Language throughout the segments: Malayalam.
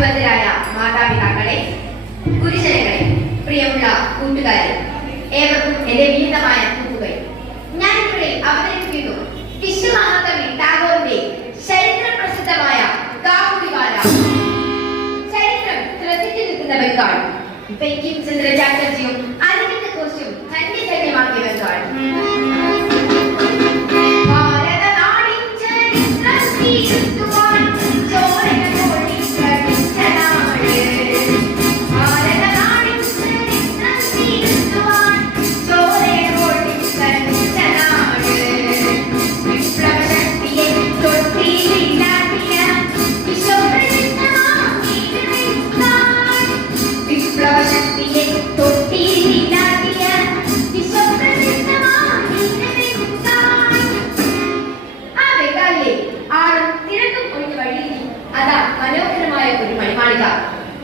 അഭിമതരായ മാതാപിതാക്കളെ, ഗുരുജനങ്ങളെ, പ്രിയമുള്ള കൂട്ടുകാരെ, ഏവർക്കും എന്റെ വിനീതമായ കൂട്ടുകൈ. ഞാൻ ഇവിടെ അവതരിപ്പിക്കുന്നു വിശ്വനാഥകവി ടാഗോറിന്റെ ചരിത്ര പ്രസിദ്ധമായ കാബൂളിവാല. ചരിത്രം ശ്രദ്ധിച്ചു നിൽക്കുന്ന ബംഗാൾ, ബങ്കിം ചന്ദ്ര ചാറ്റർജിയും അരവിന്ദ് ഘോഷും ധന്യധന്യമാക്കിയ ബംഗാൾ.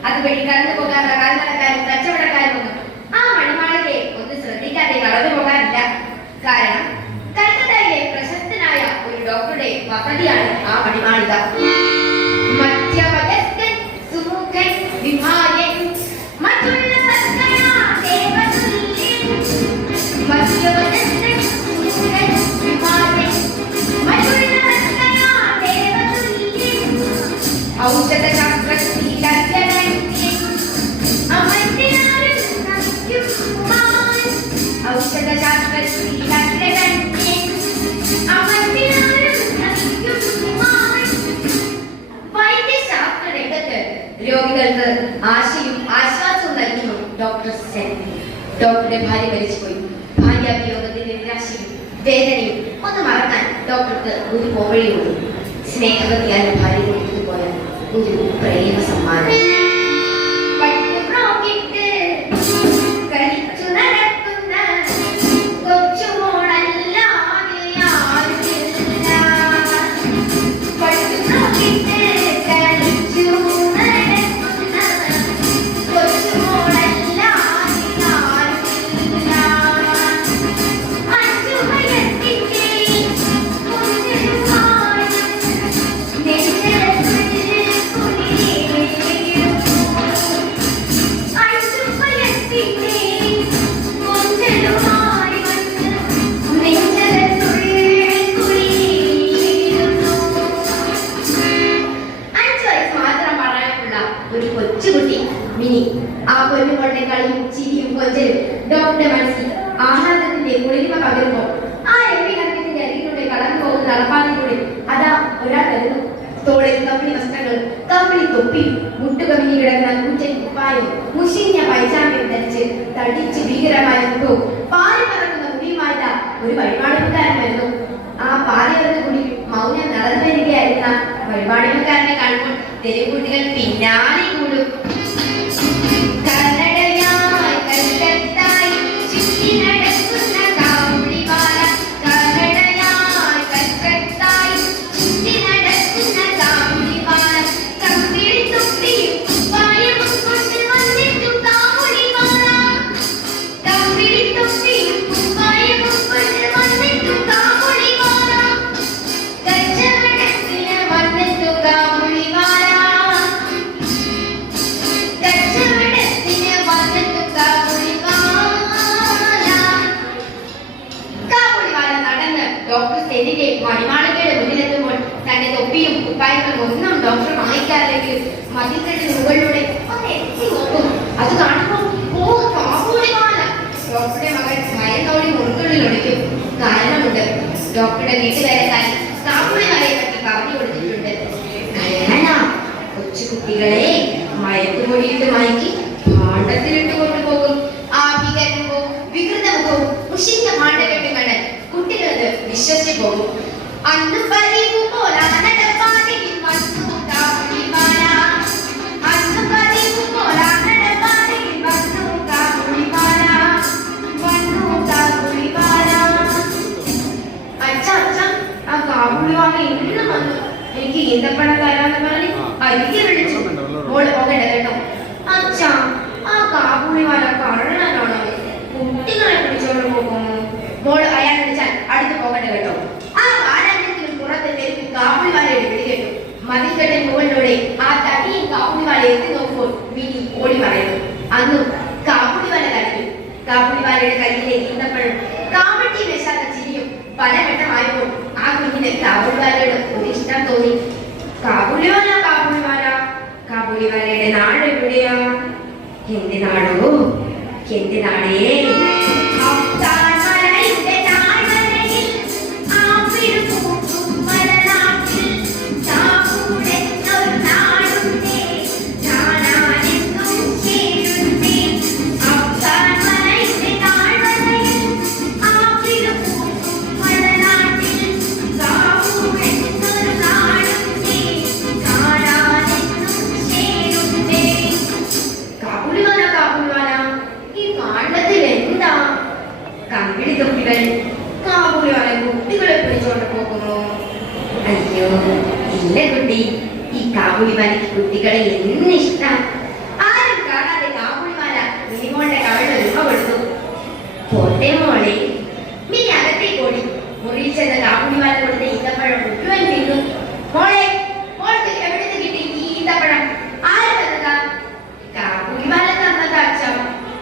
അതുവഴി കടന്നു പോകാറുള്ള കാൽനടക്കാരും കച്ചവടക്കാരും ഒന്നും ആ മണിമാളികയെ ഒന്ന് ശ്രദ്ധിക്കാതെ കടന്നു പോകാറില്ല. കാരണം കൽക്കത്തയിലെ പ്രശസ്തനായ ഒരു ഡോക്ടറുടെ വസതിയാണ് ആ മണിമാളിക. മധ്യവയസ്കൻ, സുമുഖൻ, വിഭാഗൻ, രോഗികൾക്ക് ആശയും ആശ്വാസവും നൽകുന്നു ഡോക്ടർ സെൻ. ഡോക്ടറുടെ ഭാര്യ മരിച്ചുപോയി. ഭാര്യാവിയോഗത്തിന്റെ നിരാശയും വേദനയും ഒന്ന് മറക്കാൻ ഡോക്ടർക്ക് ഒരു പോവഴിയുള്ളൂ. സ്നേഹവതിയായ ഭാര്യ കൊടുത്തുപോയ ഒരു പ്രേമ സമ്മാനം. ഒരു കൊച്ചുകുട്ടി മിനി. ആ പൊന്നുകൊണ്ടേ കളിയും ചിരിയും കൊഞ്ചലും ഡോക്ടറുടെ മനസ്സിൽ ആഹ്ലാദത്തിന്റെ കുളിരിമ പകരുമ്പോൾ ആ എമ്മിഹത്തിന്റെ അരികിലൂടെ കടന്നു പോകുന്ന നടപ്പാതിലൂടെ അതാ ഒരാൾ വരുന്നു. തോളിൽ കമ്പിളി വസ്ത്രങ്ങൾ, കമ്പിളി തൊപ്പിയും, മുട്ടുകമിഞ്ഞി കിടക്കുന്ന കൂറ്റൻ കുപ്പായും, മുഷിഞ്ഞ പൈജാമയും ധരിച്ച് തടിച്ച് ഭീകരമായ മുഖവും പാറി പറക്കുന്ന മുടിയുമായിട്ട ഒരു വഴിപാടുകാരൻ വരുന്നു. ആ പാലിയവരുടെ കൂടി മൗനം നടന്നു വരികയായിരുന്ന വഴിപാടുകാരനെ കാണുമ്പോൾ തെരുവുകുട്ടികൾ പിന്നാലെ കൂടും. ഡോക്ടർ സെന്നിന്റെ മണിമാളികയുടെ മുന്നിലെത്തുമ്പോൾ തന്റെ തൊപ്പിയും കുപ്പായങ്ങളും ഒന്നും ഡോക്ടർ വാങ്ങിക്കാറില്ലെങ്കിൽ മതിൽക്കെട്ടിന് മുകളിലൂടെ ഒന്ന് എത്തി നോക്കും. അത് കാണുമ്പോൾ ഓ കാബൂളിവാല. ഡോക്ടറുടെ മകൻ മയത്തോടി മുറുകളിൽ ഒളിക്കും. കാരണമുണ്ട്. ഡോക്ടറുടെ വീട്ടുകാരെക്കാൾ കാബൂളിവാലയെ പറ്റി പറഞ്ഞു കൊടുത്തിട്ടുണ്ട്. കള്ളനാ. കൊച്ചുകുട്ടികളെ മയക്കുമൊഴിയിട്ട് മയക്കി ഭാണ്ഡത്തിലിട്ട് കൊണ്ടുപോകും. ആ ഭീകരമുഖവും വികൃതമുഖവും മുഷിഞ്ഞ ഭാണ്ഡകെട്ടും കണ്ട് കുട്ടികളത് വിശ്വസിച്ചു പോകും. അന്ന് പതിവു പോലാനടപാടിൽ വന്നു കാബൂളിവാല. അന്ന് പതിവു പോലാനടപാടിൽ വന്നു കാബൂളിവാല. വന്നു കാബൂളിവാല. അച്ഛാ അച്ഛാ, ആ കാബൂളിവാല ഇന്ന് വന്നു. എനിക്ക് ഈന്തപ്പഴം തരാന്ന് പറഞ്ഞ് അരികെ വിളിച്ചു. മോള് പോകണ്ട കേട്ടോ. അച്ഛാ, ആ കാബൂളിവാല കള്ളനാണോ? കുട്ടികളെ പിടിച്ചോണ്ട് പോകുന്നു. മോള് അയാൾ വിളിച്ചാൽ അടുത്ത് പോകണ്ട കേട്ടോ. ആ വാരാന്ത്യത്തിനും പുറത്ത് കാബൂളിവാലയുടെ വിളി കേട്ടു. മതിൽക്കെട്ടിന് മുകളിലൂടെ ആ തടിയും കാബൂളിവാലയെ കാബൂളിവാലയുടെ കയ്യിലെ ഈന്തപ്പഴം കാമട്ടി വെച്ചാത്ത ചിരിയും പലഘട്ടമായപ്പോൾ ആ കുഞ്ഞിന് കാബൂളിവാലയോട് ഒരു ഇഷ്ടം തോന്നി. കാബൂളിവാല കാബൂളിവാല, കാബൂളിവാലയുടെ നാട് എവിടെയാ? എന്റെ നാടോ, എന്റെ നാടേ അയ്യോ ഇല്ല കുട്ടി, ഈ കാബൂളിവാലയ്ക്ക് കുട്ടികളെ എന്നിഷ്ടം. ആരും കാണാതെ കാബൂളിവാല മിനിമോളുടെ കവളിൽ ഒരുമ കൊടുത്തു. പോട്ടെ മോളെ. മിനി അകത്തേക്ക് ഓടി. മുറിയിൽ ചെന്ന് കാബൂളിവാല കൊടുത്ത ഈന്തപ്പഴം മുഴുവൻ തിന്നു. മോളെ, മോൾക്ക് എവിടുന്ന് കിട്ടി ഈ ഈന്തപ്പഴം? ആര് തന്നതാ? കാബൂളിവാല തന്നതാ അച്ഛാ.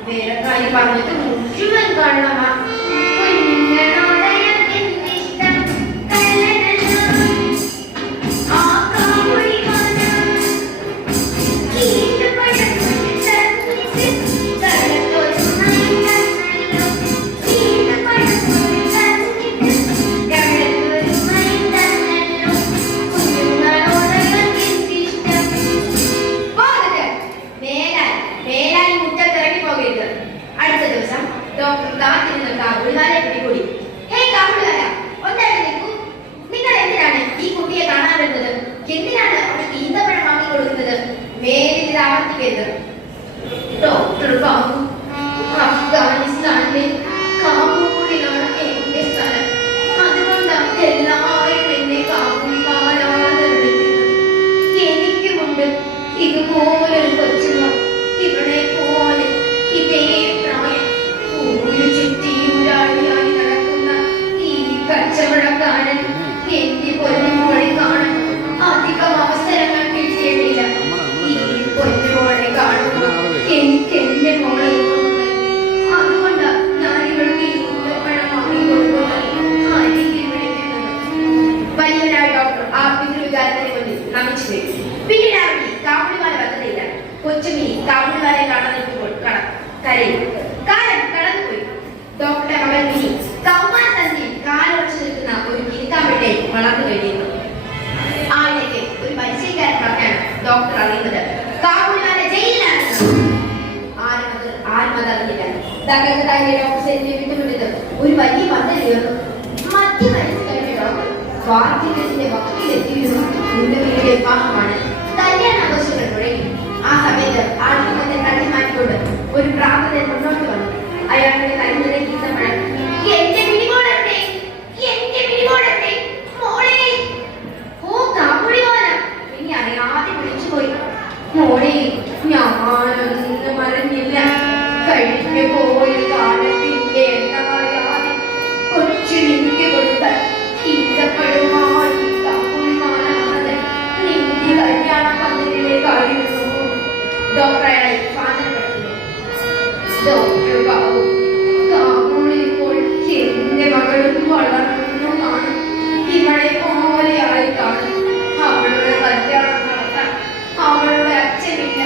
വേറെ കാര്യം പറഞ്ഞിട്ട് മുഴുവൻ കാണണമാ. ഡോക്ടർ ബാബു, അഫ്ഗാനിസ്ഥാനിലെ കാബൂളിലാണ് എന്റെ സ്ഥലം. അതുകൊണ്ടാണ് എല്ലാവരും എന്നെ കാബൂളിവാലാന്ന് വിളിക്കുന്നത്. എനിക്കുമുണ്ട് ഇതുപോലൊരു കൊച്ചുമോൾ. ഇവിടെ പോലെ ഇതേ പ്രായം ഊരു ചുറ്റിയൂരാളിയായി നടക്കുന്ന ഈ കച്ചവടക്കാരൻ എന്റെ പൊന്നുമോളെ കാണാൻ അധികം അവസരങ്ങൾ കിട്ടിയിട്ടില്ല. ഈ പൊന്നുമോളെ കാണുമ്പോൾ എനിക്ക് എന്റെ മോളെ അതുകൊണ്ട് ഞാൻ ഇവൾക്ക് ഈന്തപ്പഴം വാങ്ങി കൊടുക്കുന്നത് അരികിൽ വിളിക്കുന്നത്. വലിയവനായ ഡോക്ടർ ആ പിതൃവികാരത്തിനെ മുന്നിൽ നമിച്ചു വരും. പിന്നീട് അവിടെ കാബൂളിവാല വന്നതില്ല. കൊച്ചുമീ കാബൂളിവാലയെ കാണാൻ നിൽക്കുമ്പോൾ കരയും. കാലം കടന്നുപോയി. ഡോക്ടറുടെ മകൾ മിനി കൗമാര സന്ധ്യയിൽ കാലുറച്ചു നിൽക്കുന്ന ഒരു കിരിക്കാമ്പെട്ടെ വളർന്നു കഴിഞ്ഞിരുന്നു. ആയിലേക്ക് ഒരു പരിചയക്കാരൻ പറഞ്ഞാണ് ഡോക്ടർ അറിയുന്നത് കാബൂളിവാല ജയിലിലാണ്. ആത്മതറിഞ്ഞില്ല. വിട്ടുമുറ്റത്ത് ഒരു വലിയ പന്തൽ ഉയർന്നു. മധ്യമനസ് കഴിഞ്ഞ ഡോക്ടർ വാർദ്ധക്യത്തിന്റെ വക്കീലെത്തിയിരുന്നു. വീടിന്റെ വിവാഹമാണ്. കല്യാണാഘോഷങ്ങൾ തുടങ്ങി. ആ സമയത്ത് ആത്മഹത്യ തട്ടി മാറ്റിക്കൊണ്ട് ഒരു പ്രാന്തൻ മുന്നോട്ട് വന്നു. അയാളുടെ കൈനിലെ ഈന്തപ്പഴം. എന്റെ മിനിമോളെവിടെ? എന്റെ മിനിമോളെവിടെ? മോളെ! ഓ കാബൂളിവാല! ഇനി അറിയാതെ വിളിച്ചുപോയി. മോളെ, ഞാനൊന്നും അറിഞ്ഞില്ല. കഴിഞ്ഞു പോയ കാലത്തിന്റെ എണ്ണമറിയാതെ കൊച്ചു എനിക്ക് കൊടുത്ത ഈന്തപ്പഴമായി കാബൂളിവാലാണത് നിന്റെ കല്യാണ പന്തലിലേക്കായിരുന്നു. ഡോക്ടർ അയാളെ സ്വാതന്ത്ര്യപ്പെടുത്തുന്നു. ഡോക്ടർ ബാബു, കാബൂളിപ്പോൾ എന്റെ മകളും വളർന്നു കാണും. ഇവളെ പോലെയായി കാണും. അവളുടെ കല്യാണം നടത്താൻ അവളുടെ അച്ഛനില്ല.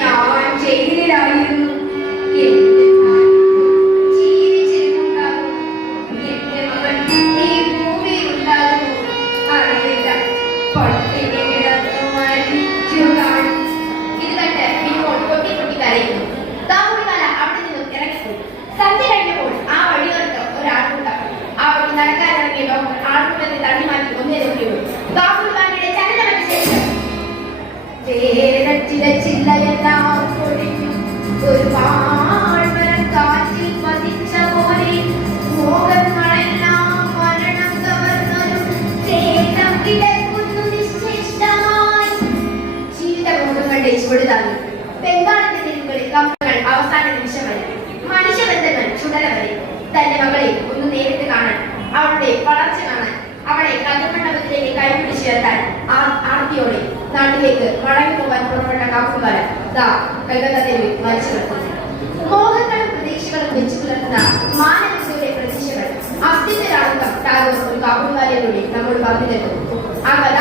ഞാൻ ജയിലിലായിരുന്നു. ജീവിച്ചിരുന്നുണ്ടാകും. എന്റെ മകൻ ഈ ഭൂമിയിൽ ഉണ്ടാകുന്നു അറിയില്ല. പട്ടിണി കിടന്നു മരിച്ചു കാണും. ഇത് കണ്ട് ഇപ്പോൾ പൊട്ടി പൊട്ടി കരയുന്നു. കാബൂളിവാല അവിടെ നിന്നും ഇറങ്ങിപ്പോയി. സന്ധ്യ കഴിഞ്ഞപ്പോൾ ആ വഴിയോരത്ത് ഒരാൾക്കൂട്ടം. ആ വഴി നടക്കാനിറങ്ങിയ ഡോക്ടർ ആൾക്കൂട്ടത്തെ തള്ളി മാറ്റി ഒന്നേ നോക്കിയുള്ളൂ. കാബൂളിവാലയുടെ ചലനമറ്റ ശേഷം ചില്ലയെല്ലാം പൊടിഞ്ഞു. ഒരു പാഴ്മരം കാറ്റിൽ പതിച്ച പോലെ മോഹങ്ങളെല്ലാം മരണം കവർന്നൊരു ചേതം കിടക്കുന്നു നിശ്ചിഷ്ടമായി. ജീവിതമോഹങ്ങളുടെ ചുവടുതാങ്ങി ബംഗാളിന്റെ തെരുവുകളിൽ കമ്പങ്ങൾ അവസാന നിമിഷം വരെ, മനുഷ്യബന്ധങ്ങൾ ചുടല വരെ. തന്റെ മകളെ ഒന്ന് നേരിട്ട് കാണാൻ, അവളുടെ വളർച്ച കാണാൻ, അവളെ കഥമണ്ഡപത്തിലേക്ക് കൈപിടിച്ചുയർത്താൻ ആർത്തിയോടെ നാട്ടിലേക്ക് മടങ്ങി പോകാൻ പുറപ്പെട്ട കാബൂളിവാല കൽക്കത്ത തെരുവിൽ മരിച്ചു കിടക്കുന്നു. മോഹങ്ങളും പ്രതീക്ഷകളും വെച്ചു പുലർത്തുന്ന തടാകം ഒരു കാപ്പുകാരിലൂടെ നമ്മോട് പറഞ്ഞു തരുന്നു. ആ കഥ